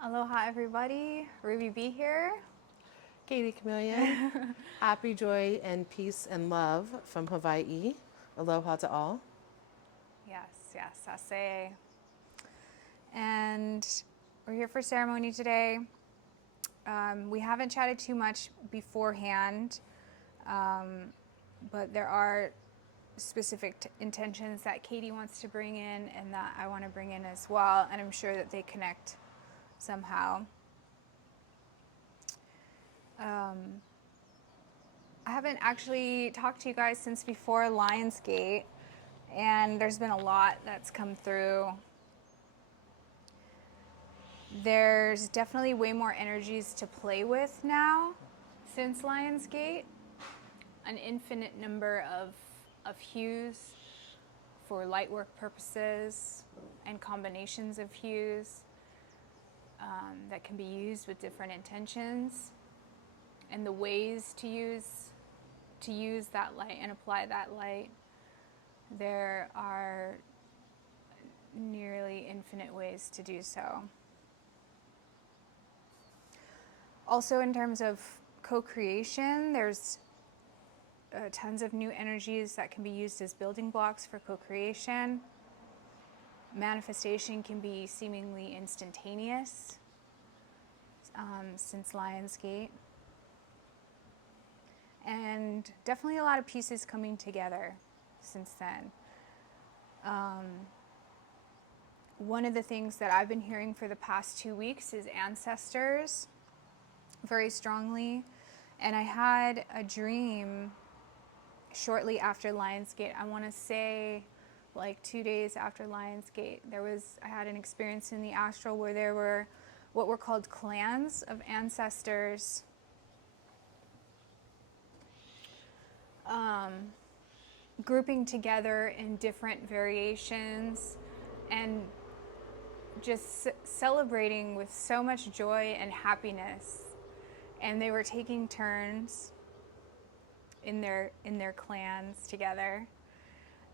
Aloha everybody, Ruby B here. Kati Chameleon. Happy joy and peace and love from Hawaii. Aloha to all. Yes, Ase. And we're here for ceremony today. We haven't chatted too much beforehand, but there are specific intentions that Katie wants to bring in and that I want to bring in as well, and I'm sure that they connect somehow. I haven't actually talked to you guys since before Lionsgate, and there's been a lot that's come through. There's definitely way more energies to play with now since Lionsgate. An infinite number of hues for light work purposes and combinations of hues that can be used with different intentions, and the ways to use that light and apply that light. There are nearly infinite ways to do so. Also, in terms of co-creation, there's tons of new energies that can be used as building blocks for co-creation. Manifestation can be seemingly instantaneous since Lionsgate. And definitely a lot of pieces coming together since then. One of the things that I've been hearing for the past 2 weeks is ancestors, very strongly. And I had a dream shortly after Lionsgate. I want to say like 2 days after Lionsgate. I had an experience in the astral where there were what were called clans of ancestors grouping together in different variations and just celebrating with so much joy and happiness. And they were taking turns in their clans together,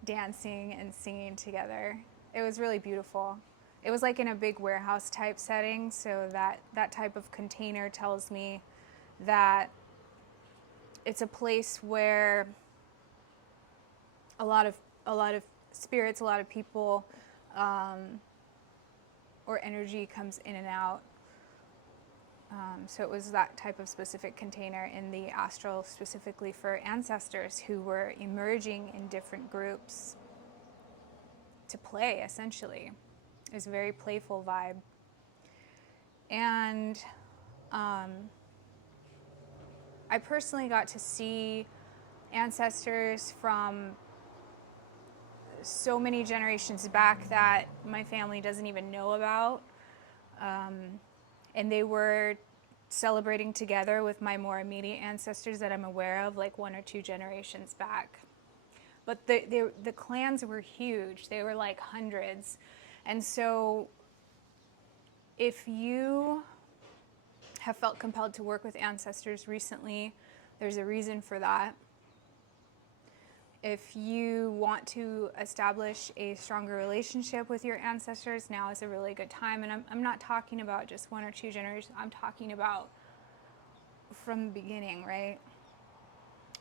dancing and singing together. It was really beautiful. It was like in a big warehouse type setting, so that type of container tells me that it's a place where a lot of spirits, a lot of people, or energy comes in and out. So it was that type of specific container in the astral, specifically for ancestors who were emerging in different groups to play, essentially. It was a very playful vibe. And I personally got to see ancestors from so many generations back that my family doesn't even know about. And they were celebrating together with my more immediate ancestors that I'm aware of, like 1 or 2 generations back. But the clans were huge. They were like hundreds. And so if you have felt compelled to work with ancestors recently, there's a reason for that. If you want to establish a stronger relationship with your ancestors, now is a really good time. And I'm not talking about just 1 or 2 generations. I'm talking about from the beginning, right?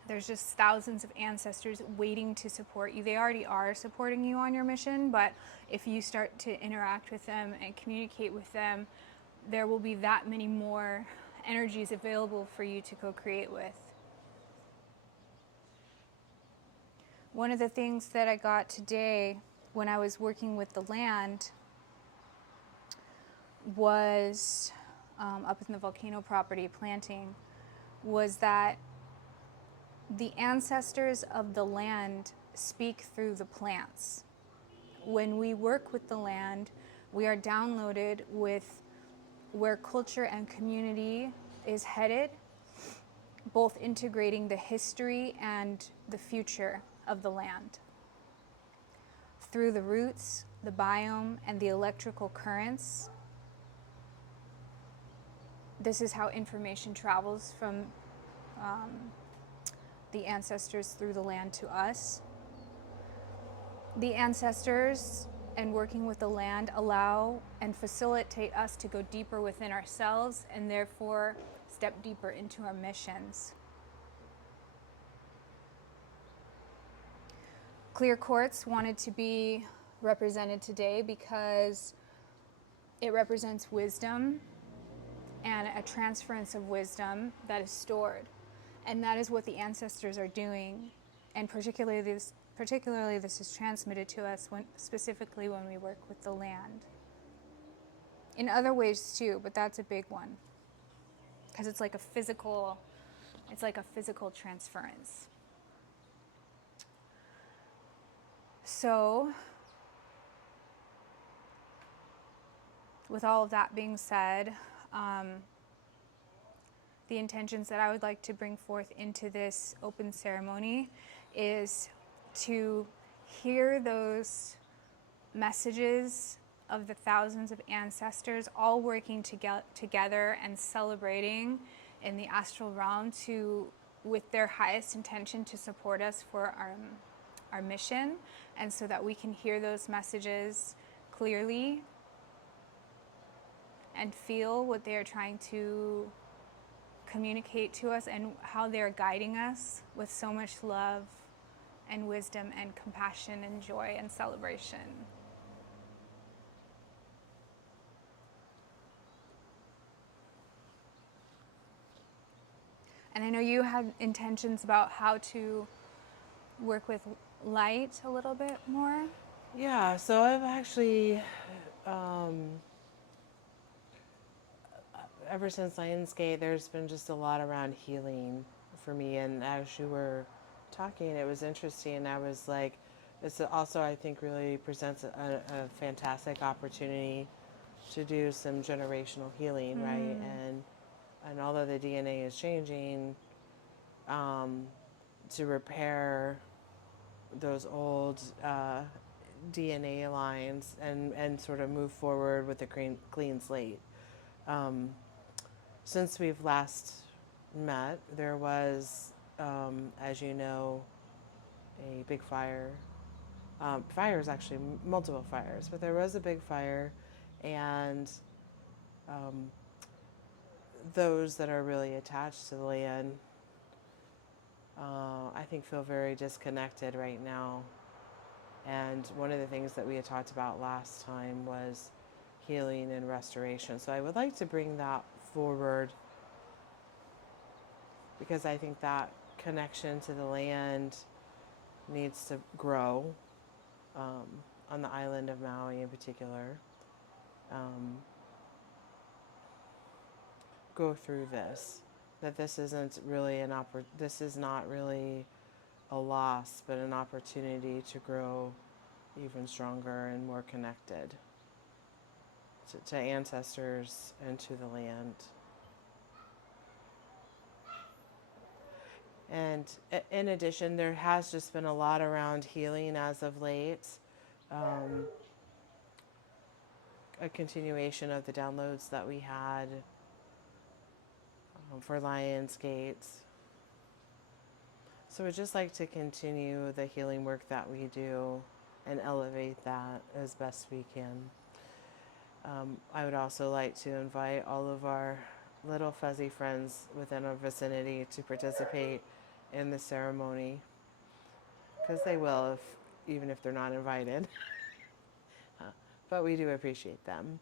There's just thousands of ancestors waiting to support you. They already are supporting you on your mission, but if you start to interact with them and communicate with them, there will be that many more energies available for you to co-create with. One of the things that I got today when I was working with the land was up in the volcano property planting, was that the ancestors of the land speak through the plants. When we work with the land, we are downloaded with where culture and community is headed, both integrating the history and the future of the land. Through the roots, the biome, and the electrical currents, this is how information travels from the ancestors through the land to us. The ancestors and working with the land allow and facilitate us to go deeper within ourselves and therefore step deeper into our missions. Clear quartz wanted to be represented today because it represents wisdom and a transference of wisdom that is stored. And that is what the ancestors are doing. And particularly this is transmitted to us specifically when we work with the land. In other ways too, but that's a big one. Because it's like a physical transference. So, with all of that being said, the intentions that I would like to bring forth into this open ceremony is to hear those messages of the thousands of ancestors all working together and celebrating in the astral realm with their highest intention to support us for our mission, and so that we can hear those messages clearly and feel what they are trying to communicate to us and how they're guiding us with so much love and wisdom and compassion and joy and celebration. And I know you had intentions about how to work with light a little bit more. Yeah, so I've actually, ever since Lionsgate, there's been just a lot around healing for me. And as you were talking, it was interesting. I was like, this also, I think, really presents a fantastic opportunity to do some generational healing, right? And although the DNA is changing, to repair those old DNA lines and sort of move forward with a clean slate. Since we've last met, there was, as you know, a big fire. Fires, actually, multiple fires, but there was a big fire, and those that are really attached to the land, I think, feel very disconnected right now. And one of the things that we had talked about last time was healing and restoration. So I would like to bring that forward because I think that connection to the land needs to grow, on the island of Maui in particular. Go through this, that this isn't really this is not really a loss, but an opportunity to grow even stronger and more connected to ancestors and to the land. And in addition, there has just been a lot around healing as of late. A continuation of the downloads that we had for Lionsgate. So we'd just like to continue the healing work that we do and elevate that as best we can. I would also like to invite all of our little fuzzy friends within our vicinity to participate in the ceremony, because they will, even if they're not invited. But we do appreciate them.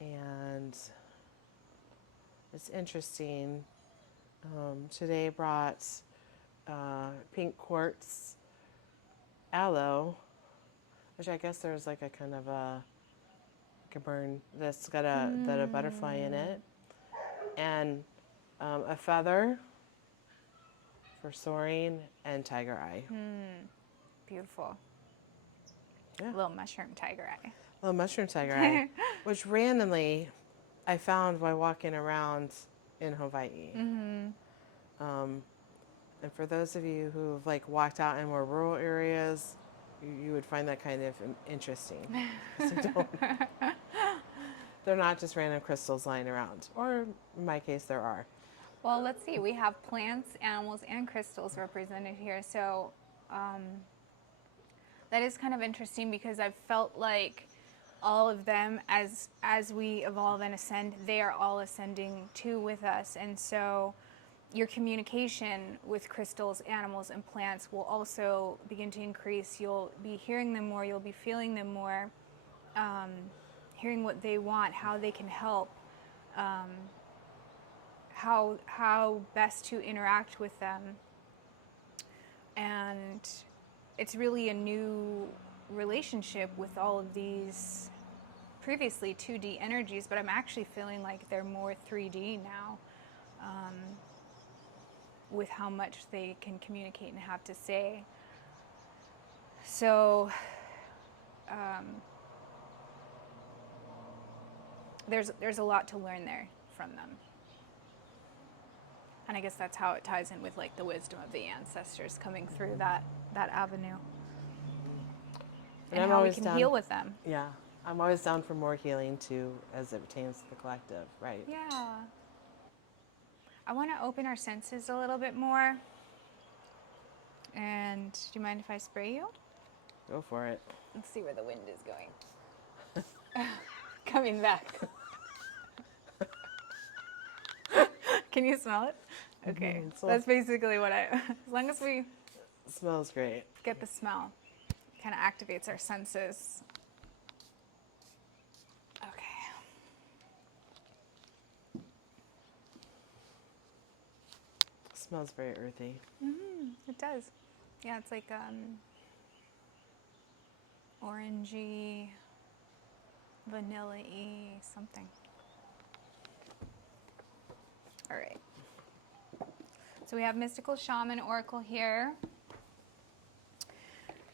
And it's interesting. Today brought pink quartz aloe, which I guess there's like a kind of a burn that's got a butterfly in it, and a feather for soaring, and tiger eye. Beautiful. Yeah. Little mushroom tiger eye. Little mushroom tiger eye, which randomly I found while walking around in Hawaii. And for those of you who've like walked out in more rural areas, you would find that kind of interesting. They're not just random crystals lying around, or in my case, there are. Well, let's see. We have plants, animals, and crystals represented here. So That is kind of interesting because I've felt like all of them, as we evolve and ascend, they are all ascending too with us. And so your communication with crystals, animals, and plants will also begin to increase. You'll be hearing them more, you'll be feeling them more, hearing what they want, how they can help, how best to interact with them. And it's really a new relationship with all of these previously 2D energies, but I'm actually feeling like they're more 3D now, with how much they can communicate and have to say. So there's a lot to learn there from them. And I guess that's how it ties in with like the wisdom of the ancestors coming through that avenue. And I'm how we always can down, heal with them. Yeah, I'm always down for more healing too, as it pertains to the collective, right? Yeah. I want to open our senses a little bit more. And do you mind if I spray you? Go for it. Let's see where the wind is going. Coming back. Can you smell it? Okay. That's basically what as long as we It smells great. get the smell, kind of activates our senses. Okay. It smells very earthy. It does. Yeah, it's like orangey, vanilla-y, something. All right. So we have Mystical Shaman Oracle here.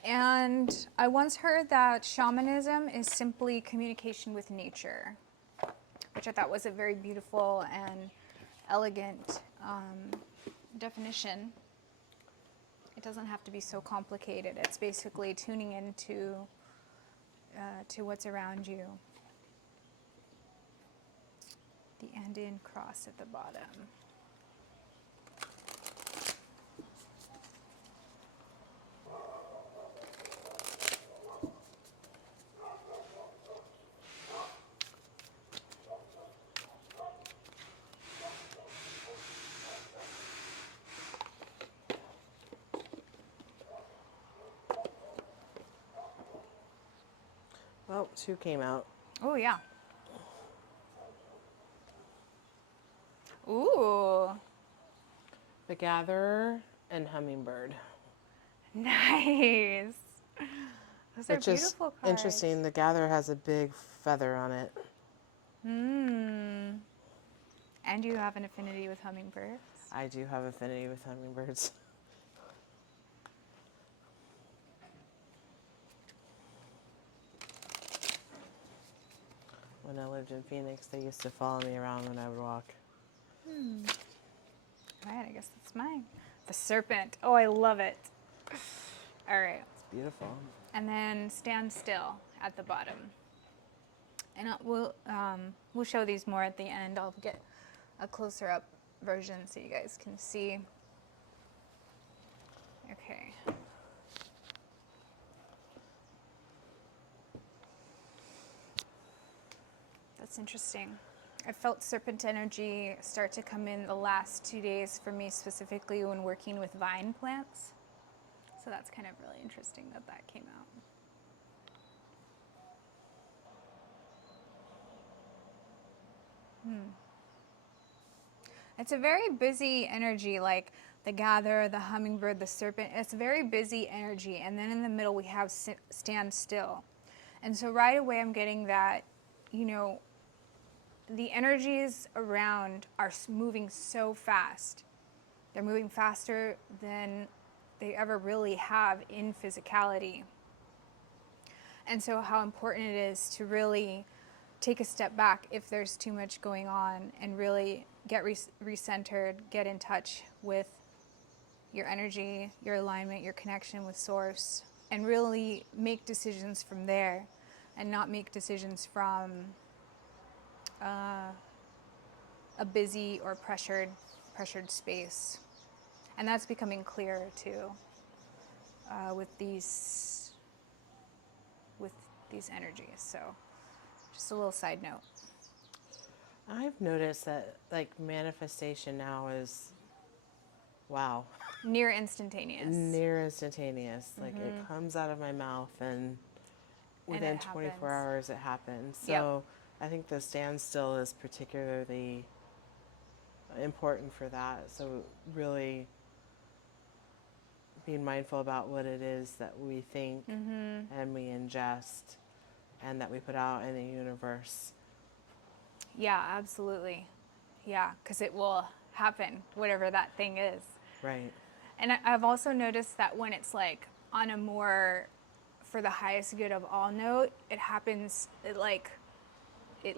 And I once heard that shamanism is simply communication with nature, which I thought was a very beautiful and elegant definition. It doesn't have to be so complicated. It's basically tuning into to what's around you. The Andean cross at the bottom. Well, 2 came out. Oh, yeah. Ooh. The Gatherer and Hummingbird. Nice. Those are It's just beautiful cards. interesting. The Gatherer has a big feather on it. And you have an affinity with hummingbirds. I do have affinity with hummingbirds. When I lived in Phoenix, they used to follow me around when I would walk. All right, I guess that's mine. The serpent. Oh, I love it. All right. It's beautiful. And then stand still at the bottom. And we'll show these more at the end. I'll get a closer up version so you guys can see. Okay. That's interesting. I felt serpent energy start to come in the last 2 days for me, specifically when working with vine plants. So that's kind of really interesting that that came out. It's a very busy energy, like the gatherer, the hummingbird, the serpent. It's a very busy energy. And then in the middle, we have stand still. And so right away, I'm getting that, the energies around are moving so fast. They're moving faster than they ever really have in physicality. And so how important it is to really take a step back if there's too much going on and really get recentered, get in touch with your energy, your alignment, your connection with source, and really make decisions from there and not make decisions from a busy or pressured space. And that's becoming clearer too with these these energies. So just a little side note. I've noticed that like manifestation now is, wow, Near instantaneous. near instantaneous. Like it comes out of my mouth and within it 24 happens. hours it happens. Yep. So I think the standstill is particularly important for that. So really being mindful about what it is that we think and we ingest and that we put out in the universe. Yeah, absolutely. Yeah, because it will happen, whatever that thing is. Right. And I've also noticed that when it's like on a more for the highest good of all note, it happens, it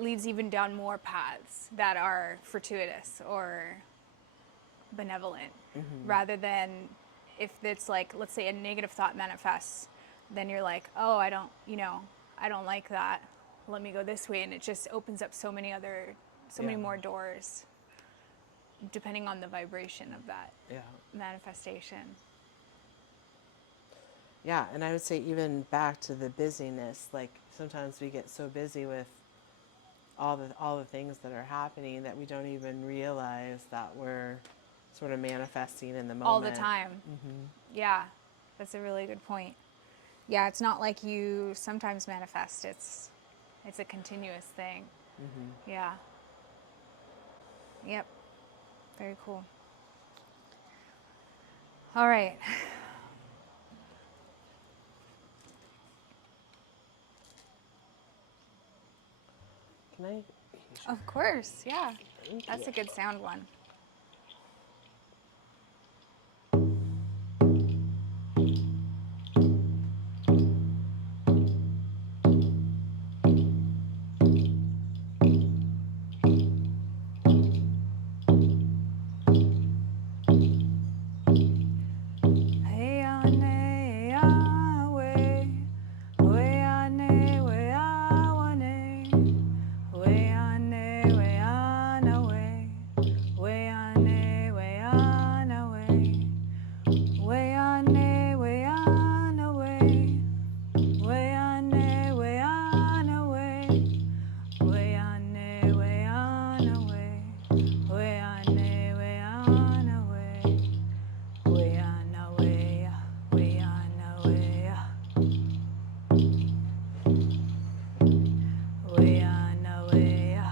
leads even down more paths that are fortuitous or benevolent, rather than if it's like, let's say a negative thought manifests, then you're like, oh, I don't like that. Let me go this way. And it just opens up so many more doors, depending on the vibration of that Yeah. manifestation. Yeah, and I would say even back to the busyness, like sometimes we get so busy with all the things that are happening that we don't even realize that we're sort of manifesting in the moment. All the time. Yeah, that's a really good point. Yeah, it's not like you sometimes manifest. It's a continuous thing. Yeah. Yep. Very cool. All right. Can I? Of course. Yeah. Thank That's you. a good sound one. Hey, ane, ah, we ane, we ah, wane. We ane, we ana, we ane, we ana, we. We ane, we ana, we. We ane, we ana, we. We ane, we ana, we. We ane, we ana, we. We ana, we. We ana, we. We ana, we.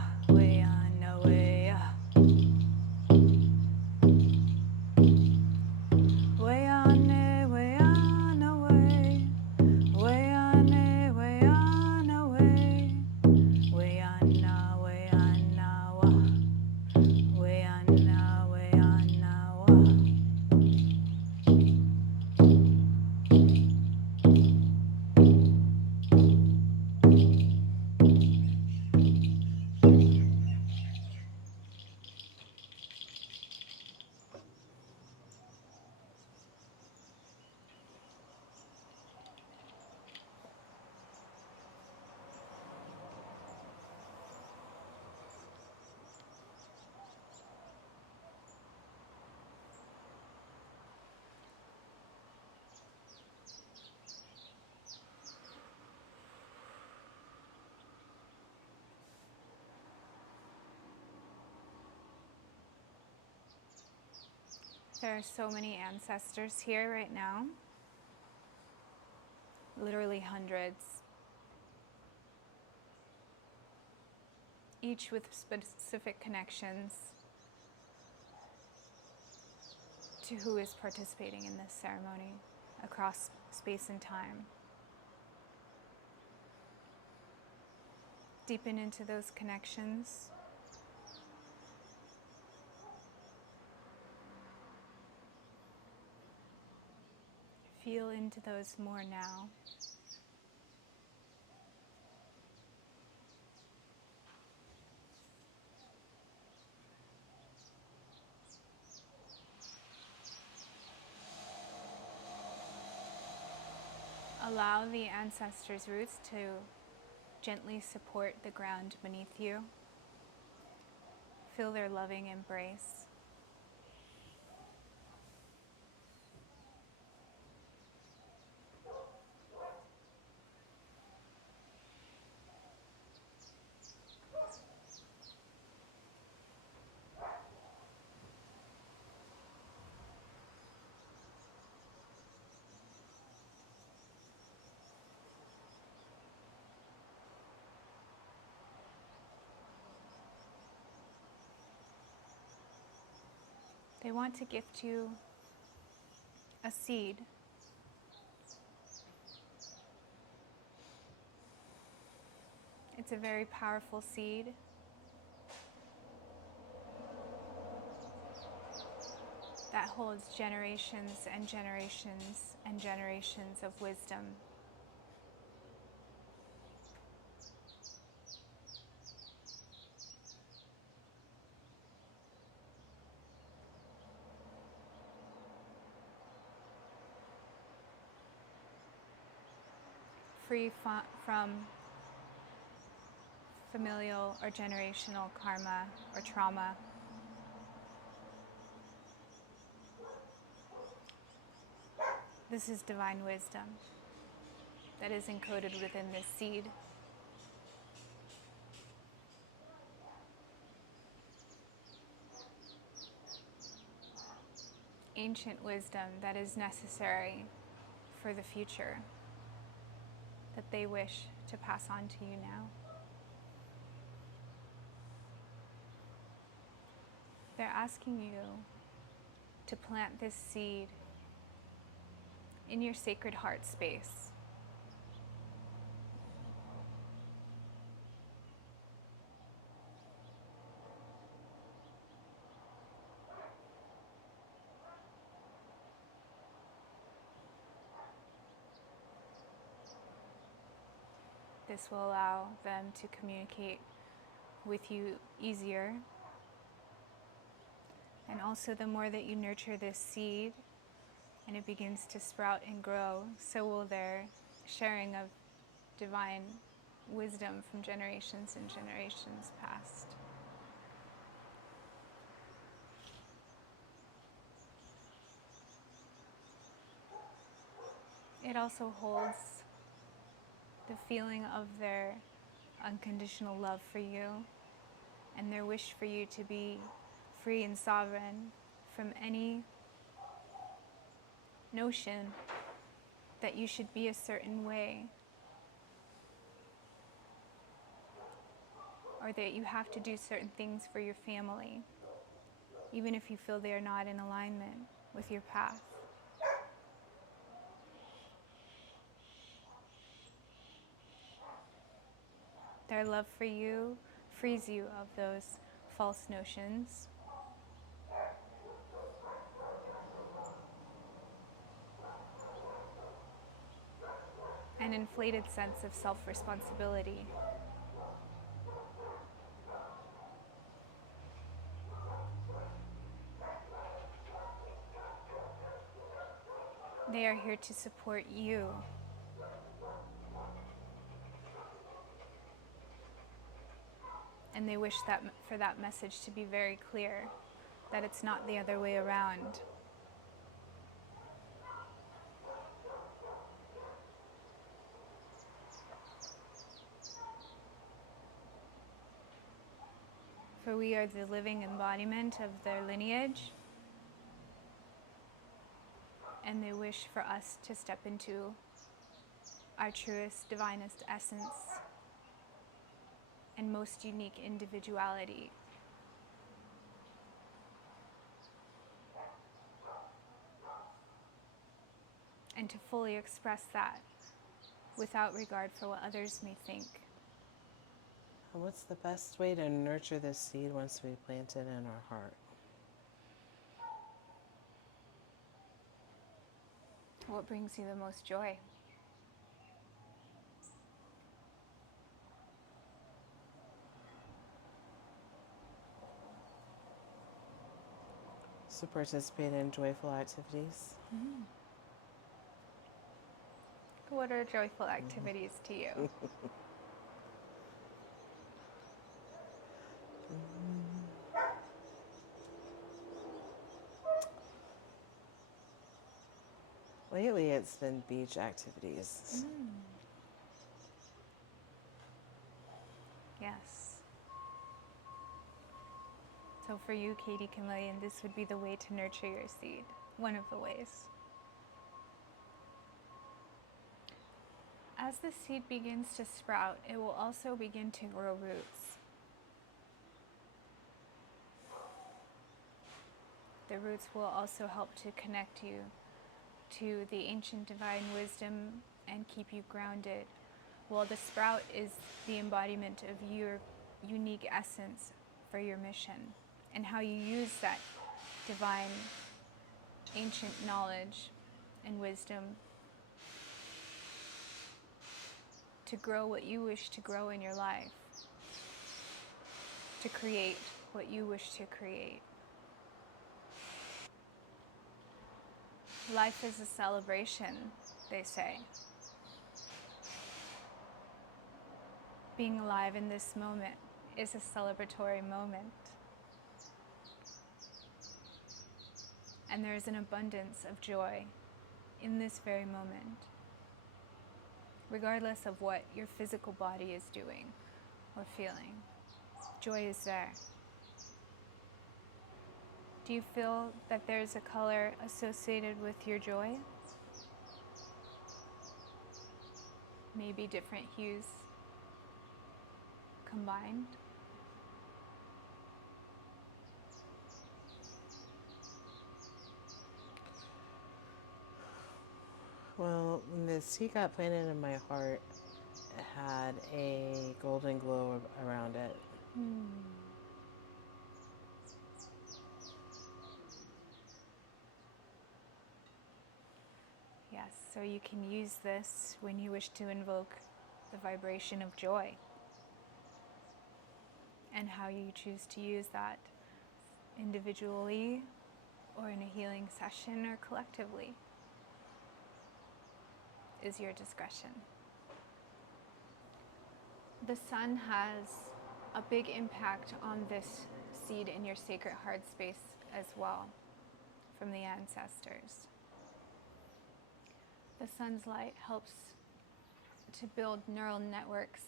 We ana, we. We ane, we ana, we. We ane, we ana, we. We ana, we ana, wa. We ana, we ana, wa. There are so many ancestors here right now. Literally hundreds. Each with specific connections to who is participating in this ceremony across space and time. Deepen into those connections. Feel into those more now. Allow the ancestors' roots to gently support the ground beneath you. Feel their loving embrace. They want to gift you a seed. It's a very powerful seed that holds generations and generations and generations of wisdom. Free from familial or generational karma or trauma. This is divine wisdom that is encoded within this seed. Ancient wisdom that is necessary for the future, that they wish to pass on to you now. They're asking you to plant this seed in your sacred heart space. This will allow them to communicate with you easier. And also, the more that you nurture this seed and it begins to sprout and grow, so will their sharing of divine wisdom from generations and generations past. It also holds the feeling of their unconditional love for you and their wish for you to be free and sovereign from any notion that you should be a certain way, or that you have to do certain things for your family, even if you feel they are not in alignment with your path. Their love for you frees you of those false notions. An inflated sense of self-responsibility. They are here to support you. And they wish that for that message to be very clear, that it's not the other way around. For we are the living embodiment of their lineage, and they wish for us to step into our truest, divinest essence and most unique individuality. And to fully express that without regard for what others may think. And what's the best way to nurture this seed once we plant it in our heart? What brings you the most joy? So participate in joyful activities. Mm-hmm. What are joyful activities to you? Lately, it's been beach activities. Yes. So for you, Kati Chameleon, this would be the way to nurture your seed. One of the ways. As the seed begins to sprout, it will also begin to grow roots. The the roots will also help to connect you to the ancient divine wisdom and keep you grounded, while the sprout is the embodiment of your unique essence for your mission and how you use that divine ancient knowledge and wisdom to grow what you wish to grow in your life, to create what you wish to create. Life is a celebration, they say. Being alive in this moment is a celebratory moment. And there is an abundance of joy in this very moment, regardless of what your physical body is doing or feeling. Joy is there. Do you feel that there's a color associated with your joy? Maybe different hues combined? Well, when the seed got planted in my heart, it had a golden glow around it. Yes, so you can use this when you wish to invoke the vibration of joy and how you choose to use that individually or in a healing session or collectively is your discretion. The sun has a big impact on this seed in your sacred heart space as well from the ancestors. The sun's light helps to build neural networks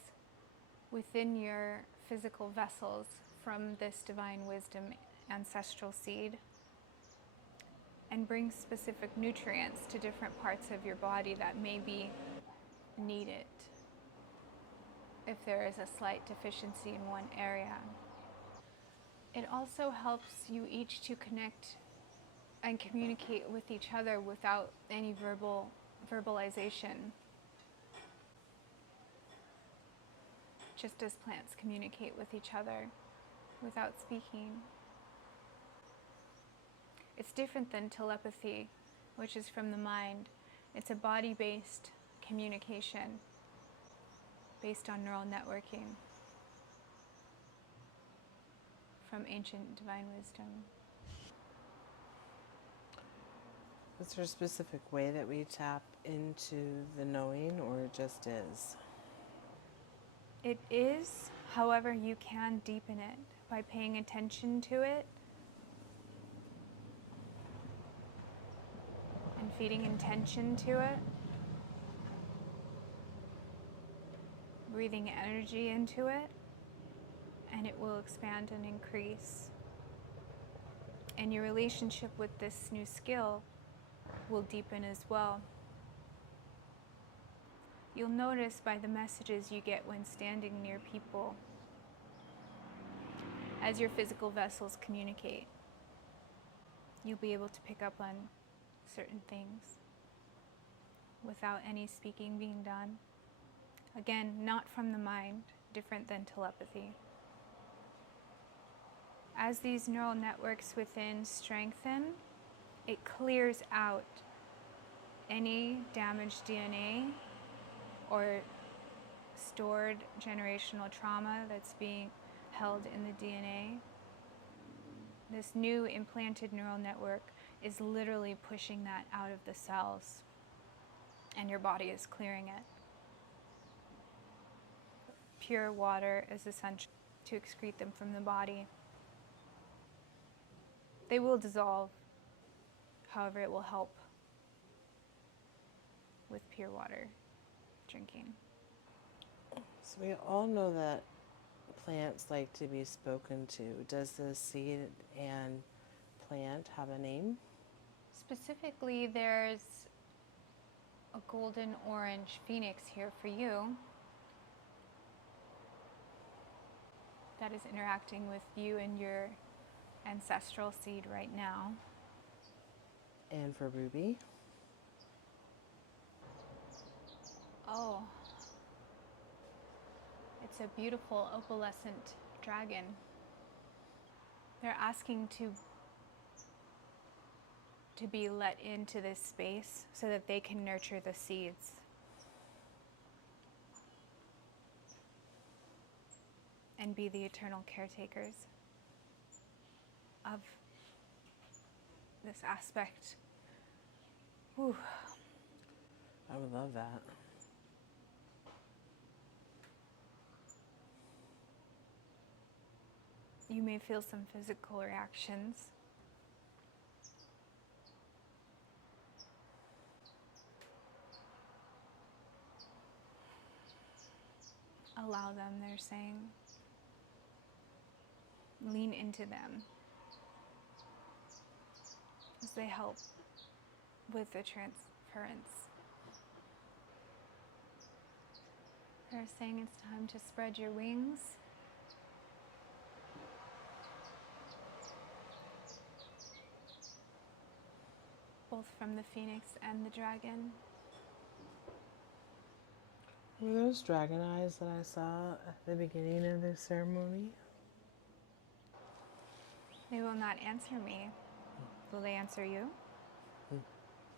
within your physical vessels from this divine wisdom ancestral seed and brings specific nutrients to different parts of your body that may be needed if there is a slight deficiency in one area. It also helps you each to connect and communicate with each other without any verbalization. Just as plants communicate with each other without speaking. It's different than telepathy, which is from the mind. It's a body-based communication based on neural networking from ancient divine wisdom. Is there a specific way that we tap into the knowing, or it just is? It is, however, you can deepen it by paying attention to it and feeding intention to it, breathing energy into it, and it will expand and increase. And your relationship with this new skill will deepen as well. You'll notice by the messages you get when standing near people as your physical vessels communicate. You'll be able to pick up on certain things without any speaking being done. Again, not from the mind, different than telepathy. As these neural networks within strengthen, it clears out any damaged DNA or stored generational trauma that's being held in the DNA. This new implanted neural network is literally pushing that out of the cells, and your body is clearing it. Pure water is essential to excrete them from the body. They will dissolve, however, it will help with pure water drinking. So we all know that plants like to be spoken to. Does the seed and plant have a name? Specifically, there's a golden orange phoenix here for you that is interacting with you and your ancestral seed right now. And for Ruby, Oh, it's a beautiful opalescent dragon. They're asking to be let into this space so that they can nurture the seeds. And be the eternal caretakers of this aspect. Whew. I would love that. You may feel some physical reactions. Allow them, they're saying. Lean into them as they help with the transference. They're saying it's time to spread your wings. Both from the phoenix and the dragon. Were those dragon eyes that I saw at the beginning of the ceremony? They will not answer me. Will they answer you?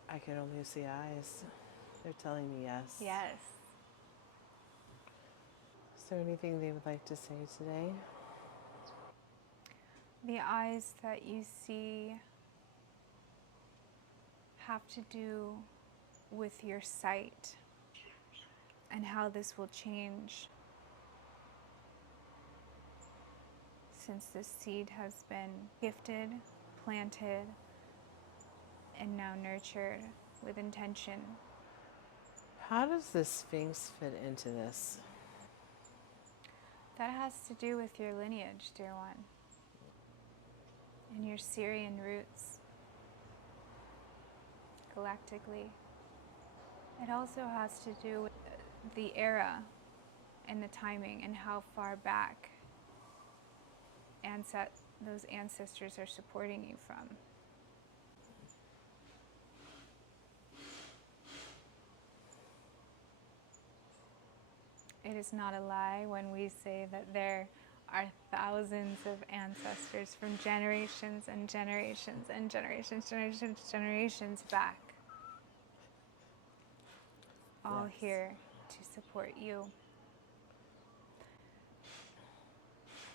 I can only see eyes. They're telling me yes. Yes. Is there anything they would like to say today? The eyes that you see have to do with your sight and how this will change since this seed has been gifted, planted, and now nurtured with intention. How does the Sphinx fit into this? That has to do with your lineage, dear one, and your Syrian roots galactically. It also has to do with the era and the timing and how far back those ancestors are supporting you from. It is not a lie when we say that there are thousands of ancestors from generations and generations and generations back, all Yes. here to support you,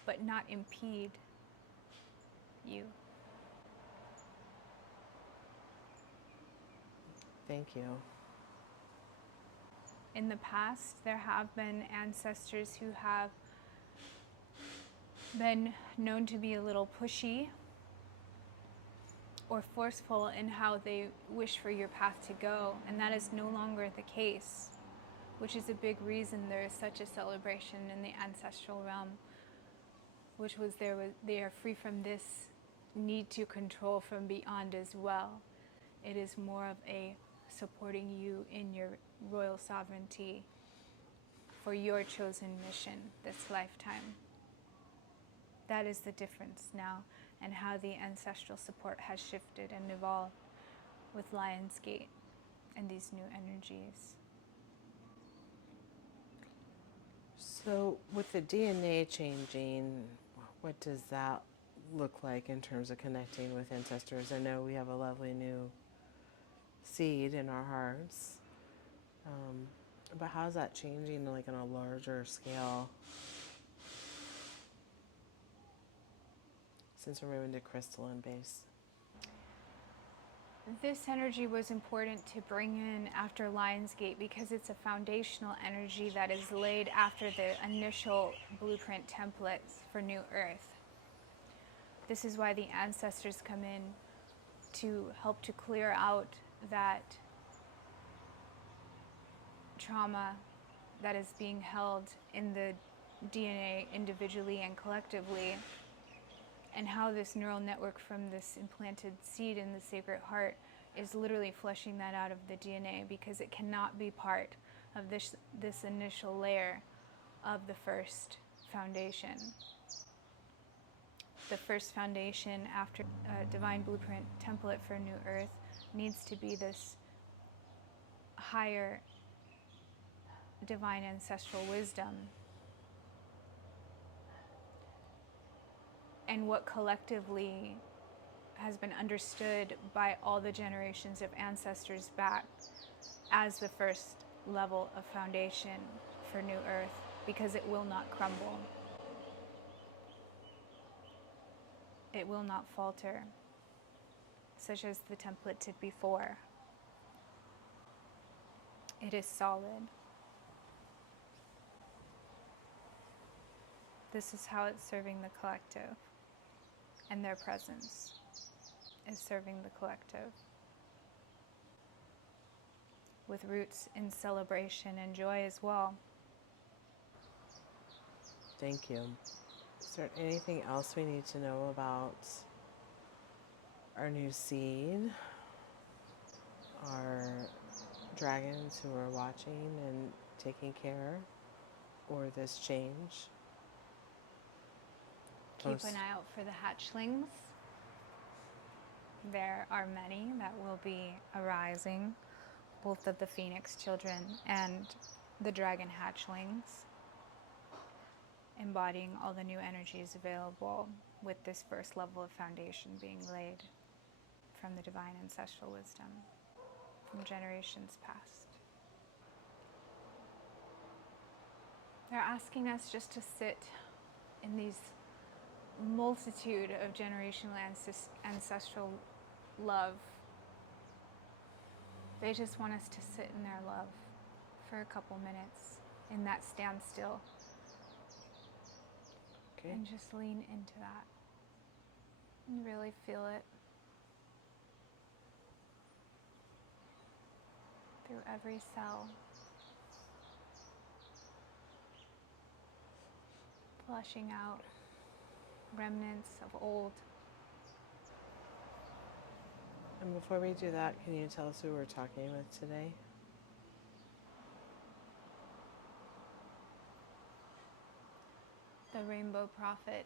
but not impede you. Thank you. In the past, there have been ancestors who have been known to be a little pushy or forceful in how they wish for your path to go, and that is no longer the case, which is a big reason there is such a celebration in the ancestral realm, which was they are free from this need to control from beyond as well. It is more of a supporting you in your royal sovereignty for your chosen mission this lifetime. That is the difference now, and how the ancestral support has shifted and evolved with Lionsgate and these new energies. So with the DNA changing, what does that look like in terms of connecting with ancestors? I know we have a lovely new seed in our hearts, but how's that changing like on a larger scale since we're moving to crystalline base? This energy was important to bring in after Lionsgate because it's a foundational energy that is laid after the initial blueprint templates for New Earth. This is why the ancestors come in to help to clear out that trauma that is being held in the DNA individually and collectively, and how this neural network from this implanted seed in the Sacred Heart is literally fleshing that out of the DNA, because it cannot be part of this initial layer of the first foundation. The first foundation after Divine Blueprint template for New Earth needs to be this higher divine ancestral wisdom. And what collectively has been understood by all the generations of ancestors back as the first level of foundation for New Earth, because it will not crumble. It will not falter, such as the template did before. It is solid. This is how it's serving the collective, and their presence is serving the collective, with roots in celebration and joy as well. Thank you. Is there anything else we need to know about our new seed, our dragons who are watching and taking care, or this change? Keep an eye out for the hatchlings. There are many that will be arising, both of the phoenix children and the dragon hatchlings, embodying all the new energies available with this first level of foundation being laid from the divine ancestral wisdom from generations past. They're asking us just to sit in these multitude of generational ancestral love. They just want us to sit in their love for a couple minutes in that standstill. Okay. And just lean into that and really feel it through every cell, flushing out remnants of old. And before we do that, can you tell us who we're talking with today? The Rainbow Prophet,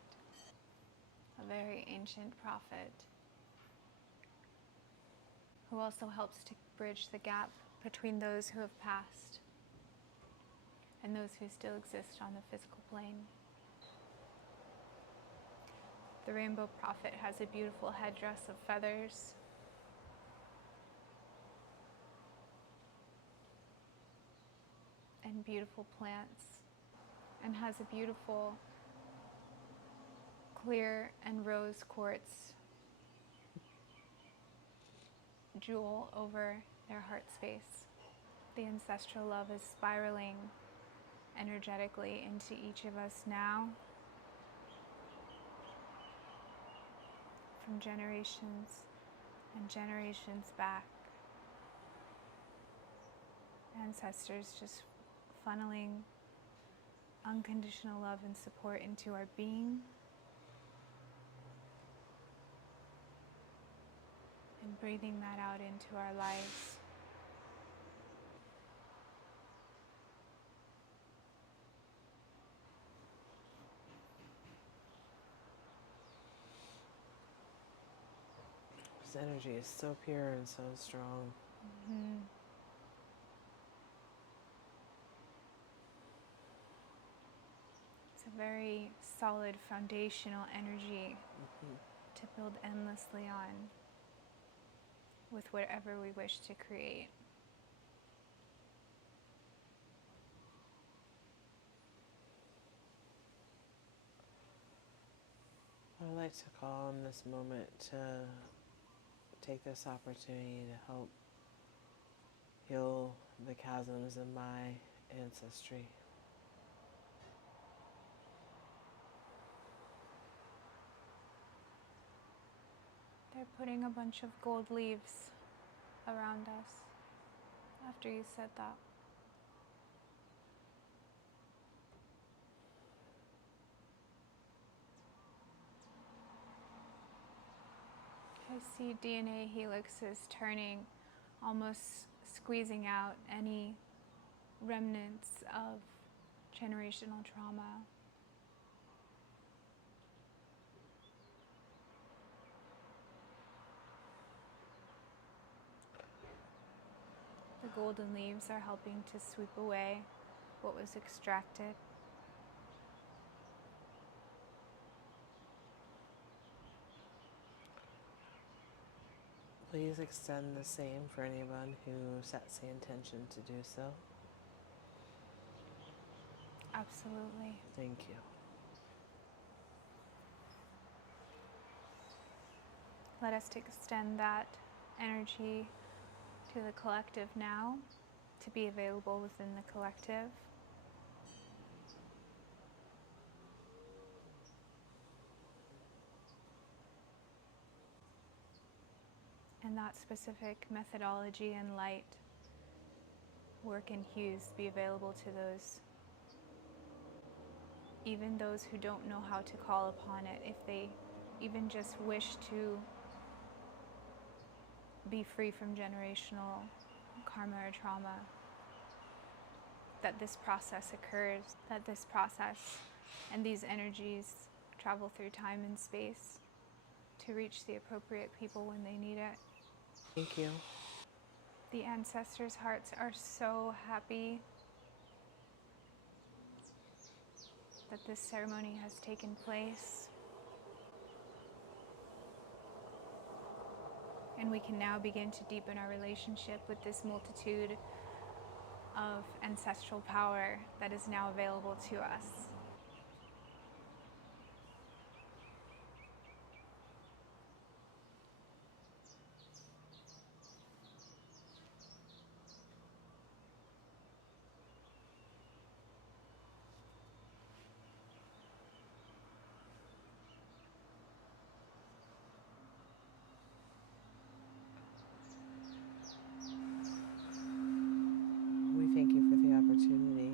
a very ancient prophet who also helps to bridge the gap between those who have passed and those who still exist on the physical plane. The Rainbow Prophet has a beautiful headdress of feathers, and beautiful plants, and has a beautiful clear and rose quartz jewel over their heart space. The ancestral love is spiraling energetically into each of us now, from generations and generations back. Ancestors just funneling unconditional love and support into our being, and breathing that out into our lives. This energy is so pure and so strong. Mm-hmm. It's a very solid foundational energy to build endlessly on with whatever we wish to create. I would like to call on this moment to take this opportunity to help heal the chasms in my ancestry. They're putting a bunch of gold leaves around us after you said that. I see DNA helixes turning, almost squeezing out any remnants of generational trauma. golden leaves are helping to sweep away what was extracted. Please extend the same for anyone who sets the intention to do so. Absolutely. Thank you. Let us extend that energy to the collective now, to be available within the collective. And that specific methodology and light, work and hues be available to those, even those who don't know how to call upon it, if they even just wish to be free from generational karma or trauma, that this process occurs, that this process and these energies travel through time and space to reach the appropriate people when they need it. Thank you. The ancestors' hearts are so happy that this ceremony has taken place. And we can now begin to deepen our relationship with this multitude of ancestral power that is now available to us. We thank you for the opportunity.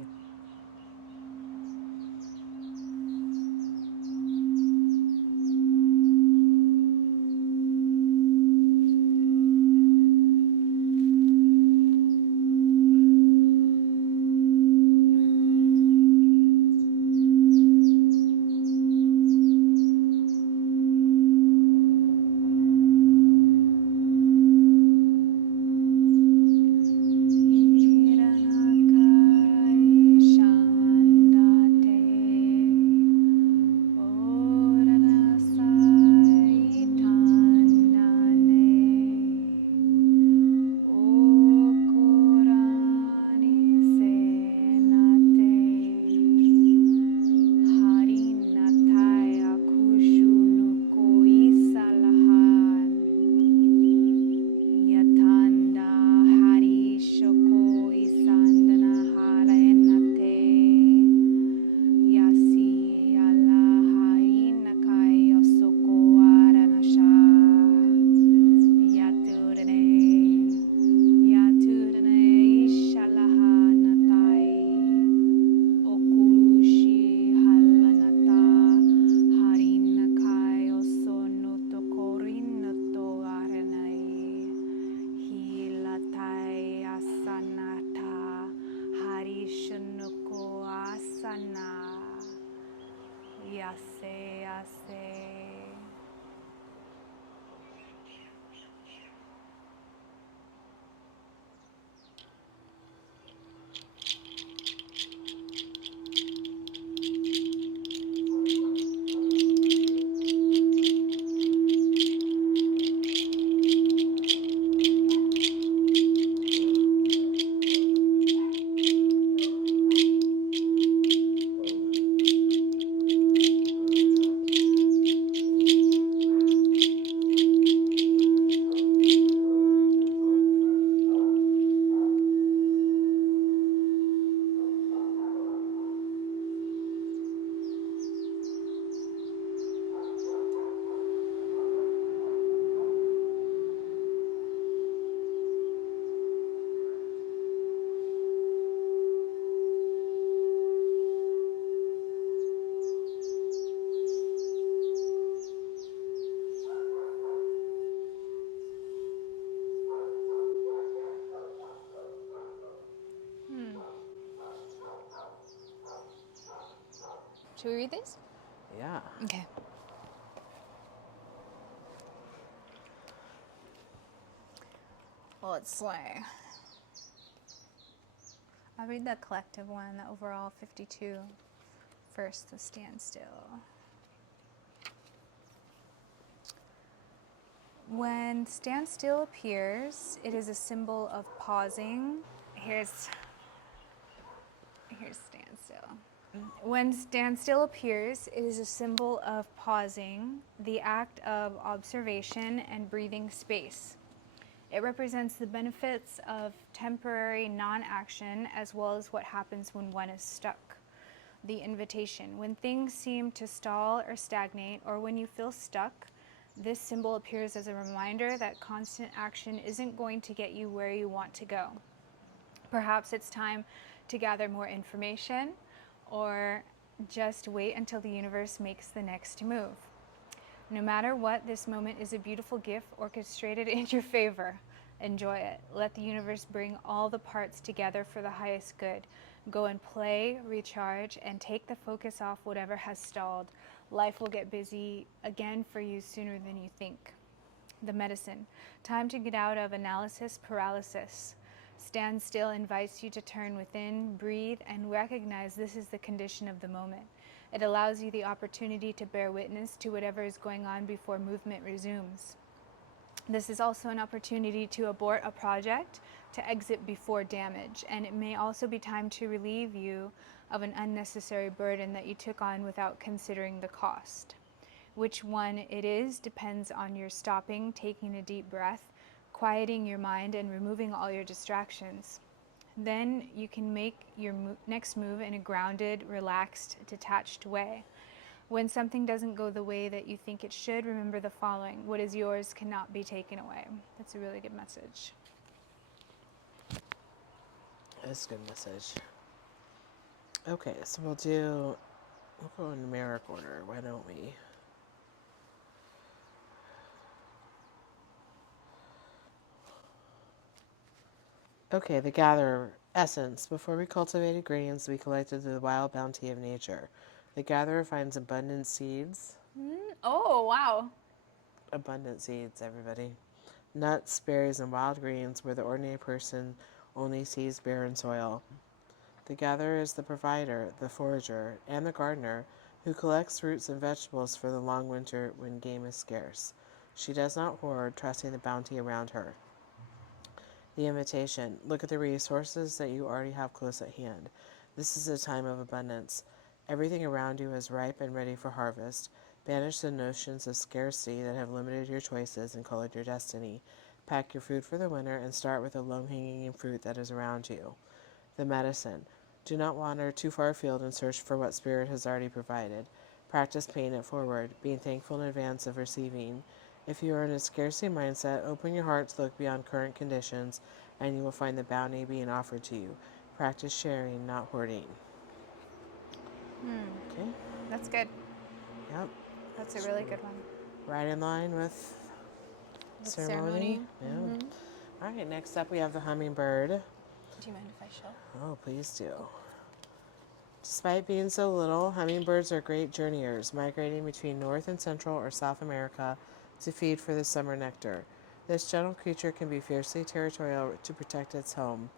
Should we read these? Yeah. Okay. Let's say, I'll read the collective one, the overall 52. First, the standstill. When standstill appears, it is a symbol of pausing. Here's standstill. When standstill appears, it is a symbol of pausing, the act of observation and breathing space. It represents the benefits of temporary non-action as well as what happens when one is stuck. The invitation. When things seem to stall or stagnate, or when you feel stuck, this symbol appears as a reminder that constant action isn't going to get you where you want to go. Perhaps it's time to gather more information, or just wait until the universe makes the next move. No matter what, this moment is a beautiful gift orchestrated in your favor. Enjoy it. Let the universe bring all the parts together for the highest good. Go and play, recharge, and take the focus off whatever has stalled. Life will get busy again for you sooner than you think. The medicine. Time to get out of analysis paralysis. Stand still invites you to turn within, breathe, and recognize this is the condition of the moment. It allows you the opportunity to bear witness to whatever is going on before movement resumes. This is also an opportunity to abort a project, to exit before damage, and it may also be time to relieve you of an unnecessary burden that you took on without considering the cost. Which one it is depends on your stopping, taking a deep breath, quieting your mind, and removing all your distractions. Then you can make your next move in a grounded, relaxed, detached way. When something doesn't go the way that you think it should, remember the following: what is yours cannot be taken away. That's a really good message. That's a good message. Okay, so we'll go in numeric order, why don't we? Okay, the gatherer. Essence. Before we cultivated ingredients, we collected the wild bounty of nature. The gatherer finds abundant seeds. Oh, wow. Abundant seeds, everybody. Nuts, berries, and wild greens where the ordinary person only sees barren soil. The gatherer is the provider, the forager, and the gardener who collects roots and vegetables for the long winter when game is scarce. She does not hoard, trusting the bounty around her. The invitation. Look at the resources that you already have close at hand. This is a time of abundance. Everything around you is ripe and ready for harvest. Banish the notions of scarcity that have limited your choices and colored your destiny. Pack your food for the winter and start with the low-hanging fruit that is around you. The medicine. Do not wander too far afield and search for what Spirit has already provided. Practice paying it forward, being thankful in advance of receiving. If you are in a scarcity mindset, open your heart to look beyond current conditions, and you will find the bounty being offered to you. Practice sharing, not hoarding. Okay? That's good. Yep. That's a really good one. Right in line with With ceremony. Yeah. All right, next up we have the hummingbird. Do you mind if I show? Oh, please do. Despite being so little, hummingbirds are great journeyers, migrating between North and Central or South America to feed for the summer nectar. This gentle creature can be fiercely territorial to protect its home.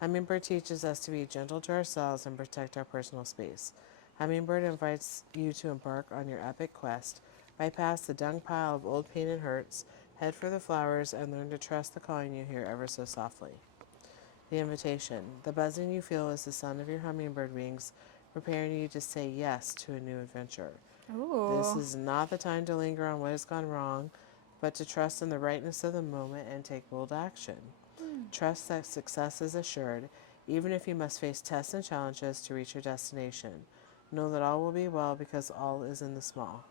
Hummingbird teaches us to be gentle to ourselves and protect our personal space. Hummingbird invites you to embark on your epic quest. Bypass the dung pile of old pain and hurts, head for the flowers, and learn to trust the calling you hear ever so softly. The invitation. The buzzing you feel is the sound of your hummingbird wings, preparing you to say yes to a new adventure. This Ooh. is not the time to linger on what has gone wrong, but to trust in the rightness of the moment and take bold action. Trust that success is assured, even if you must face tests and challenges to reach your destination. Know that all will be well because all is in the small.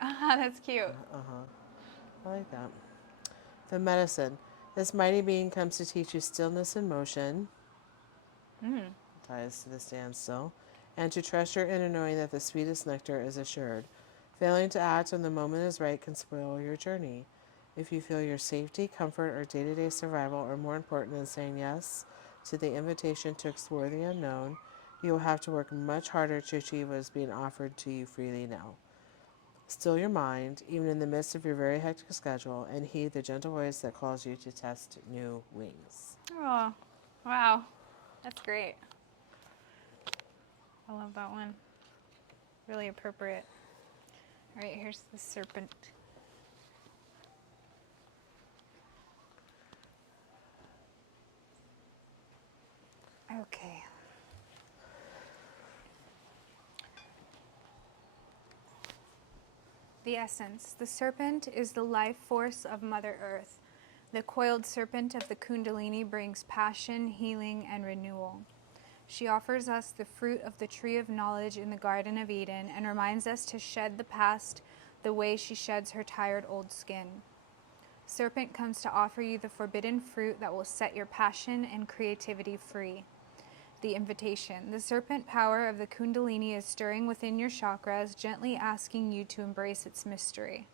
Ah, that's cute. I like that. The medicine. This mighty being comes to teach you stillness and motion, ties to the standstill, and to trust your inner knowing that the sweetest nectar is assured. Failing to act when the moment is right can spoil your journey. If you feel your safety, comfort, or day-to-day survival are more important than saying yes to the invitation to explore the unknown, you will have to work much harder to achieve what is being offered to you freely now. Still your mind, even in the midst of your very hectic schedule, and heed the gentle voice that calls you to test new wings. Oh, wow. That's great. I love that one. Really appropriate. All right, here's the serpent. Okay. The essence. The serpent is the life force of Mother Earth. The coiled serpent of the Kundalini brings passion, healing, and renewal. She offers us the fruit of the tree of knowledge in the Garden of Eden and reminds us to shed the past the way she sheds her tired old skin. Serpent comes to offer you the forbidden fruit that will set your passion and creativity free. The invitation. The serpent power of the Kundalini is stirring within your chakras, gently asking you to embrace its mystery.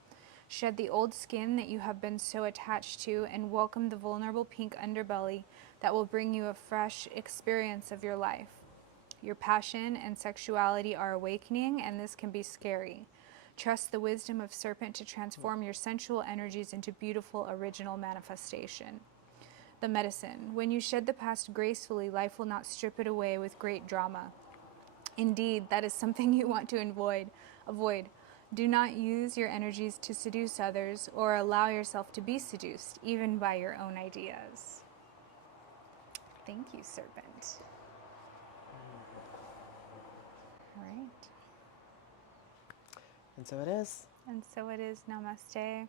Shed the old skin that you have been so attached to and welcome the vulnerable pink underbelly that will bring you a fresh experience of your life. Your passion and sexuality are awakening, and this can be scary. Trust the wisdom of serpent to transform your sensual energies into beautiful original manifestation. The medicine. When you shed the past gracefully, life will not strip it away with great drama. Indeed, that is something you want to avoid. Do not use your energies to seduce others or allow yourself to be seduced, even by your own ideas. Thank you, serpent. All right. And so it is. And so it is. Namaste.